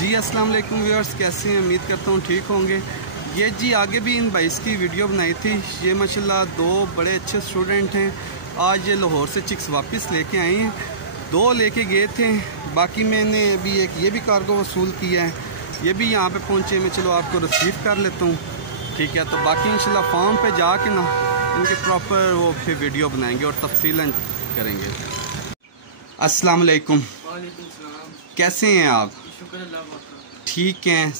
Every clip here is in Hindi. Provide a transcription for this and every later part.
जी अस्सलाम वालेकुम व्यूअर्स, कैसे हैं? उम्मीद करता हूँ ठीक होंगे। ये जी आगे भी इन भाईस की वीडियो बनाई थी। ये माशाल्लाह दो बड़े अच्छे स्टूडेंट हैं। आज ये लाहौर से चिक्स वापस लेके आए हैं। दो लेके गए थे, बाकी मैंने अभी एक ये भी कार्गो वसूल किया है। ये भी यहाँ पे पहुँचे, मैं चलो आपको रिसीव कर लेता हूँ, ठीक है। तो बाकी इंशाल्लाह फार्म पे जाके ना इनके प्रॉपर वो फिर वीडियो बनाएंगे और तफसीलन करेंगे। अस्सलाम वालेकुम। कैसे हैं आप? शुक्र अल्लाह का। ठीक हैं?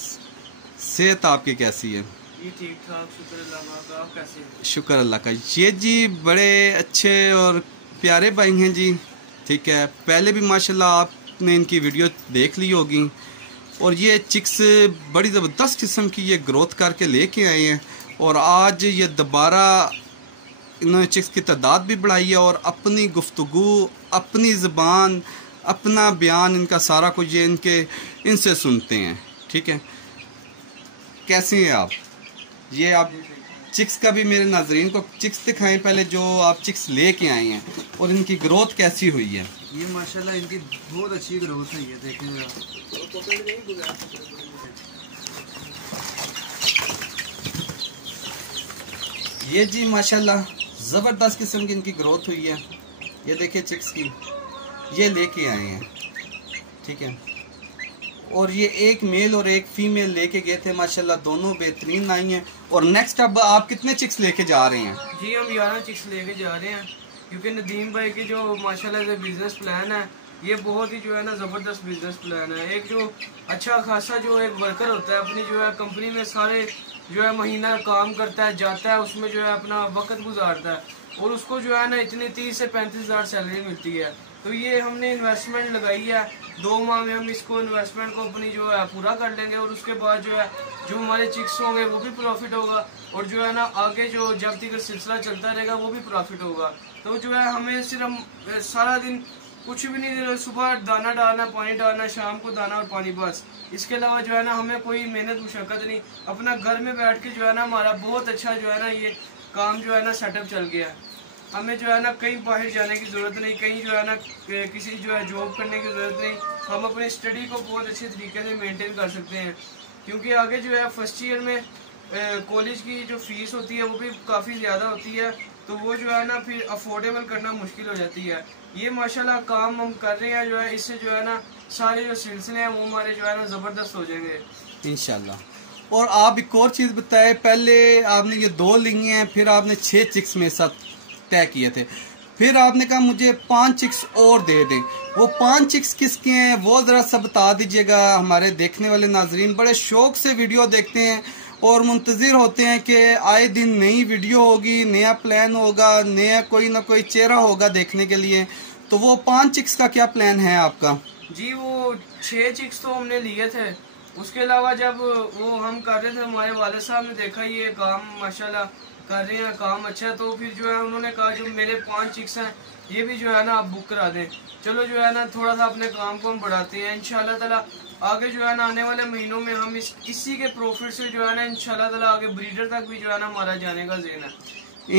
सेहत आपकी कैसी है? ये ठीक ठाक, शुक्र अल्लाह का। आप कैसे हैं? शुक्र अल्लाह का। ये जी बड़े अच्छे और प्यारे भाई हैं जी, ठीक है। पहले भी माशाल्लाह आपने इनकी वीडियो देख ली होगी और ये चिक्स बड़ी ज़बरदस्त किस्म की ये ग्रोथ करके लेके आए हैं। और आज ये दोबारा इन्होंने चिक्स की तादाद भी बढ़ाई है और अपनी गुफ्तगू, अपनी ज़बान, अपना बयान, इनका सारा कुछ ये इनसे सुनते हैं, ठीक है। कैसे हैं आप? ये आप चिक्स का भी मेरे नाजरीन को चिक्स दिखाएं पहले, जो आप चिक्स लेके आए हैं और इनकी ग्रोथ कैसी हुई है। ये माशाल्लाह इनकी बहुत अच्छी ग्रोथ है। ये देखेंगे ये जी माशाल्लाह ज़बरदस्त किस्म की इनकी ग्रोथ हुई है। ये देखिए चिक्स की ये लेके आए हैं, ठीक है। और ये एक मेल और एक फीमेल लेके गए थे, माशाल्लाह दोनों बेहतरीन आई हैं। और नेक्स्ट अब आप कितने चिक्स लेके जा रहे हैं? जी हम 11 चिक्स लेके जा रहे हैं, क्योंकि नदीम भाई की जो माशाल्लाह से बिजनेस प्लान है, ये बहुत ही जो है ना ज़बरदस्त बिजनेस प्लान है। एक जो अच्छा खासा जो एक वर्कर होता है अपनी जो है कंपनी में सारे जो है महीना काम करता है, जाता है, उसमें जो है अपना वक्त गुजारता है और उसको जो है ना इतनी 30 से 35 हज़ार सैलरी मिलती है। तो ये हमने इन्वेस्टमेंट लगाई है, 2 माह में हम इसको इन्वेस्टमेंट को अपनी जो है पूरा कर लेंगे और उसके बाद जो है जो हमारे चिक्स होंगे वो भी प्रॉफिट होगा और जो है ना आगे जो जब तक सिलसिला चलता रहेगा वो भी प्रॉफिट होगा। तो जो है हमें सिर्फ सारा दिन कुछ भी नहीं, सुबह दाना डालना, पानी डालना, शाम को दाना और पानी, बस। इसके अलावा जो है ना हमें कोई मेहनत मुशक्कत नहीं, अपना घर में बैठ के जो है ना हमारा बहुत अच्छा जो है ना ये काम जो है ना सेटअप चल गया है। हमें जो है ना कहीं बाहर जाने की ज़रूरत नहीं, कहीं जो है ना किसी जो है जॉब करने की ज़रूरत नहीं। हम अपनी स्टडी को बहुत अच्छे तरीके से मेंटेन कर सकते हैं, क्योंकि आगे जो है फर्स्ट ईयर में कॉलेज की जो फीस होती है वो भी काफ़ी ज़्यादा होती है, तो वो जो है ना फिर अफोर्डेबल करना मुश्किल हो जाती है। ये माशाल्लाह काम हम कर रहे हैं जो है, इससे जो है ना सारे जो सिलसिले हैं वो हमारे जो है ना ज़बरदस्त हो जाएंगे इंशाल्लाह। और आप एक और चीज़ बताएं, पहले आपने ये 2 लिए हैं, फिर आपने 6 चिक्स में साथ तय किए थे, फिर आपने कहा मुझे 5 चिक्स और दे दें। वो 5 चिक्स किसके हैं वो ज़रा सब बता दीजिएगा। हमारे देखने वाले नाजरीन बड़े शौक से वीडियो देखते हैं और मुंतज़िर होते हैं कि आए दिन नई वीडियो होगी, नया प्लान होगा, नया कोई ना कोई चेहरा होगा देखने के लिए। तो वो 5 चिक्स का क्या प्लान है आपका? जी वो 6 चिक्स तो हमने लिए थे, उसके अलावा जब वो हम कर रहे थे हमारे वाले साहब ने देखा ये काम माशाल्लाह कर रहे हैं काम अच्छा, तो फिर जो है उन्होंने कहा जो मेरे 5 चिक्स हैं ये भी जो है ना आप बुक करा दें। चलो जो है ना थोड़ा सा अपने काम को हम बढ़ाते हैं इंशाल्लाह ताला। आगे जो है ना आने वाले महीनों में हम इसी के प्रॉफिट से जो है ना इंशाल्लाह ताला आगे ब्रीडर तक भी जो है ना हमारा जाने का ज़हन है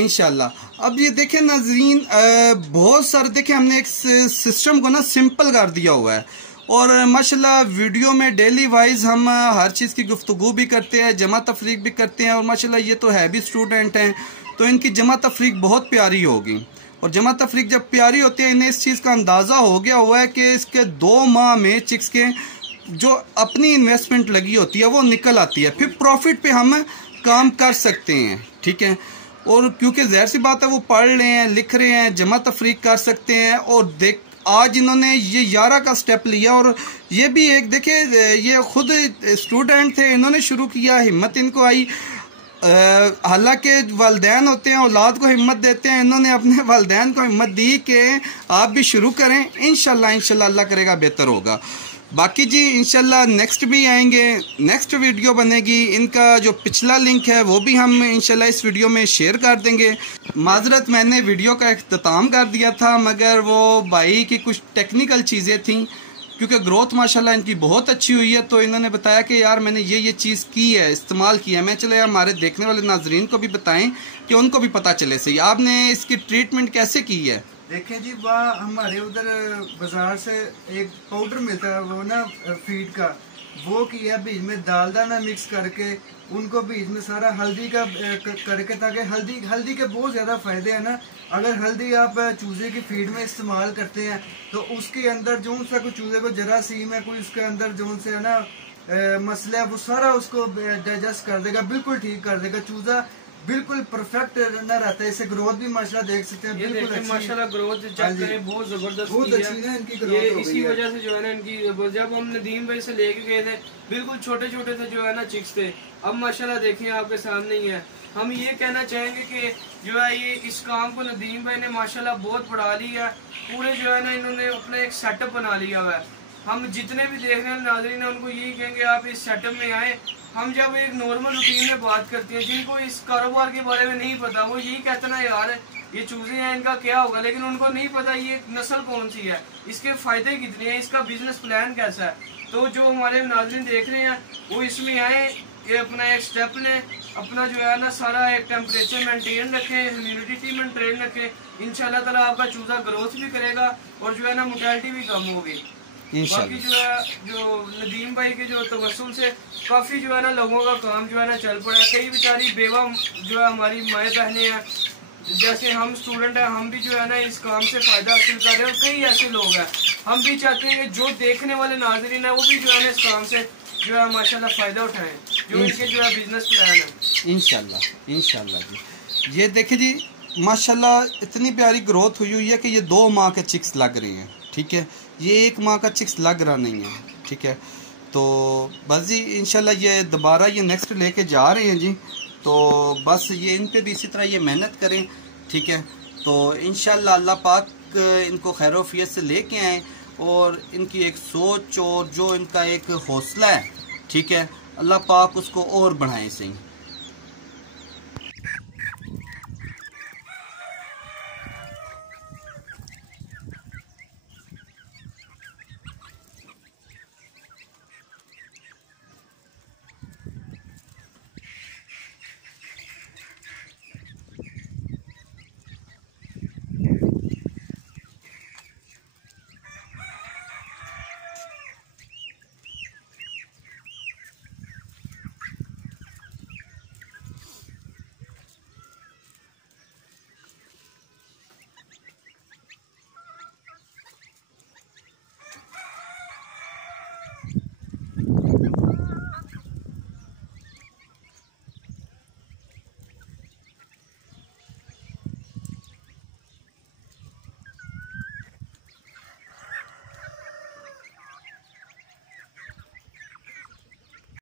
इंशाल्लाह। अब ये देखें नाज़रीन, बहुत सारे देखें हमने एक सिस्टम को ना सिंपल कर दिया हुआ है और माशाल्लाह वीडियो में डेली वाइज हम हर चीज़ की गुफ्तगू भी करते हैं, जमा तफरीक भी करते हैं। और माशाल्लाह ये तो है भी स्टूडेंट हैं, तो इनकी जमा तफरीक बहुत प्यारी होगी। और जमा तफरीक जब प्यारी होती है, इन्हें इस चीज़ का अंदाज़ा हो गया हुआ है कि इसके 2 माह में चिक्स के जो अपनी इन्वेस्टमेंट लगी होती है वो निकल आती है, फिर प्रॉफिट पे हम काम कर सकते हैं, ठीक है। और क्योंकि ज़ाहिर सी बात है वो पढ़ रहे हैं, लिख रहे हैं, जमा तफरीक कर सकते हैं। और आज इन्होंने ये 11 का स्टेप लिया और ये भी एक देखिए, ये खुद स्टूडेंट थे, इन्होंने शुरू किया, हिम्मत इनको आई। हालांकि वालिदैन होते हैं औलाद को हिम्मत देते हैं, इन्होंने अपने वालिदैन को हिम्मत दी कि आप भी शुरू करें, इंशाल्लाह इंशाल्लाह अल्लाह करेगा बेहतर होगा। बाकी जी इंशाल्लाह नेक्स्ट भी आएंगे, नेक्स्ट वीडियो बनेगी। इनका जो पिछला लिंक है वो भी हम इंशाल्लाह इस वीडियो में शेयर कर देंगे। माजरत, मैंने वीडियो का इख्तिताम कर दिया था मगर वो भाई की कुछ टेक्निकल चीज़ें थी, क्योंकि ग्रोथ माशाल्लाह इनकी बहुत अच्छी हुई है। तो इन्होंने बताया कि यार मैंने ये चीज़ की है, इस्तेमाल किया है। मैं चले हमारे देखने वाले नाजरीन को भी बताएं कि उनको भी पता चले सही आपने इसकी ट्रीटमेंट कैसे की है। देखें जी, वहाँ हमारे उधर बाजार से एक पाउडर मिलता है वो ना फीड का, वो किया बीज में दालदाना मिक्स करके, उनको बीज में सारा हल्दी का करके, ताकि हल्दी के बहुत ज़्यादा फ़ायदे हैं ना। अगर हल्दी आप चूज़े की फीड में इस्तेमाल करते हैं तो उसके अंदर जो सा कोई चूज़े को जरासीम है, कोई उसके अंदर जो से है ना मसला है, वो सारा उसको डाइजेस्ट कर देगा, बिल्कुल ठीक कर देगा। चूज़ा बिल्कुल परफेक्ट न रहता है। इसे ग्रोथ भी माशाल्लाह देख सकते हैं, बिल्कुल अच्छी माशाल्लाह ग्रोथ चेक करें, बहुत जबरदस्त बहुत अच्छी है इनकी ग्रोथ। ये इसी वजह से जो है ना इनकी, जब हम नदीम भाई से लेके गए थे बिल्कुल छोटे छोटे थे जो है ना चिक्स थे, अब माशाल्लाह देखें आपके सामने ही है। हम ये कहना चाहेंगे कि जो है ये इस काम को नदीम भाई ने माशाल्लाह बहुत बढ़ा लिया है। पूरे जो है ना इन्होंने अपना एक सेटअप बना लिया हुआ है। हम जितने भी देख रहे हैं नाज़रीन, उनको यही कहेंगे आप इस सेटअप में आए। हम जब एक नॉर्मल रूटीन में बात करते हैं, जिनको इस कारोबार के बारे में नहीं पता, वो यही कहते ना यार ये चूजे हैं इनका क्या होगा, लेकिन उनको नहीं पता ये नस्ल कौन सी है, इसके फायदे कितने हैं, इसका बिजनेस प्लान कैसा है। तो जो हमारे नाज़रीन देख रहे हैं वो इसमें आए, ये अपना एक स्टेप लें, अपना जो है ना सारा एक टेम्परेचर मेंटेन रखें, ह्यूमिडिटी मेंटेन रखें। इंशाल्लाह ताला आपका चूजा ग्रोथ भी करेगा और जो है ना मोर्टेलिटी भी कम होगी। बाकी जो है जो नदीम भाई के जो तवस्सुल से काफ़ी जो है ना लोगों का काम जो है ना चल पड़ा है। कई बेचारी बेवा जो है हमारी माएँ बहनें हैं, जैसे हम स्टूडेंट हैं, हम भी जो है ना इस काम से फ़ायदा हासिल कर रहे हैं। और कई ऐसे लोग हैं, हम भी चाहते हैं कि जो देखने वाले नाज़रीन हैं वो भी जो है ना इस काम से जो है माशाल्लाह फ़ायदा उठाएं, जो इनके जो है बिजनेस प्लान है। इंशाल्लाह जी। ये देखिए जी माशाल्लाह इतनी प्यारी ग्रोथ हुई है कि ये 2 माह के चिक्स लग रही हैं, ठीक है। ये 1 माह का चिक्स लग रहा नहीं है, ठीक है। तो बस जी इंशाल्लाह ये दोबारा ये नेक्स्ट लेके जा रहे हैं जी। तो बस ये इन पे भी इसी तरह ये मेहनत करें, ठीक है। तो इंशाल्लाह अल्लाह पाक इनको खैरोफियत से लेके आए और इनकी एक सोच और जो इनका एक हौसला है, ठीक है, अल्लाह पाक उसको और बढ़ाएं सही।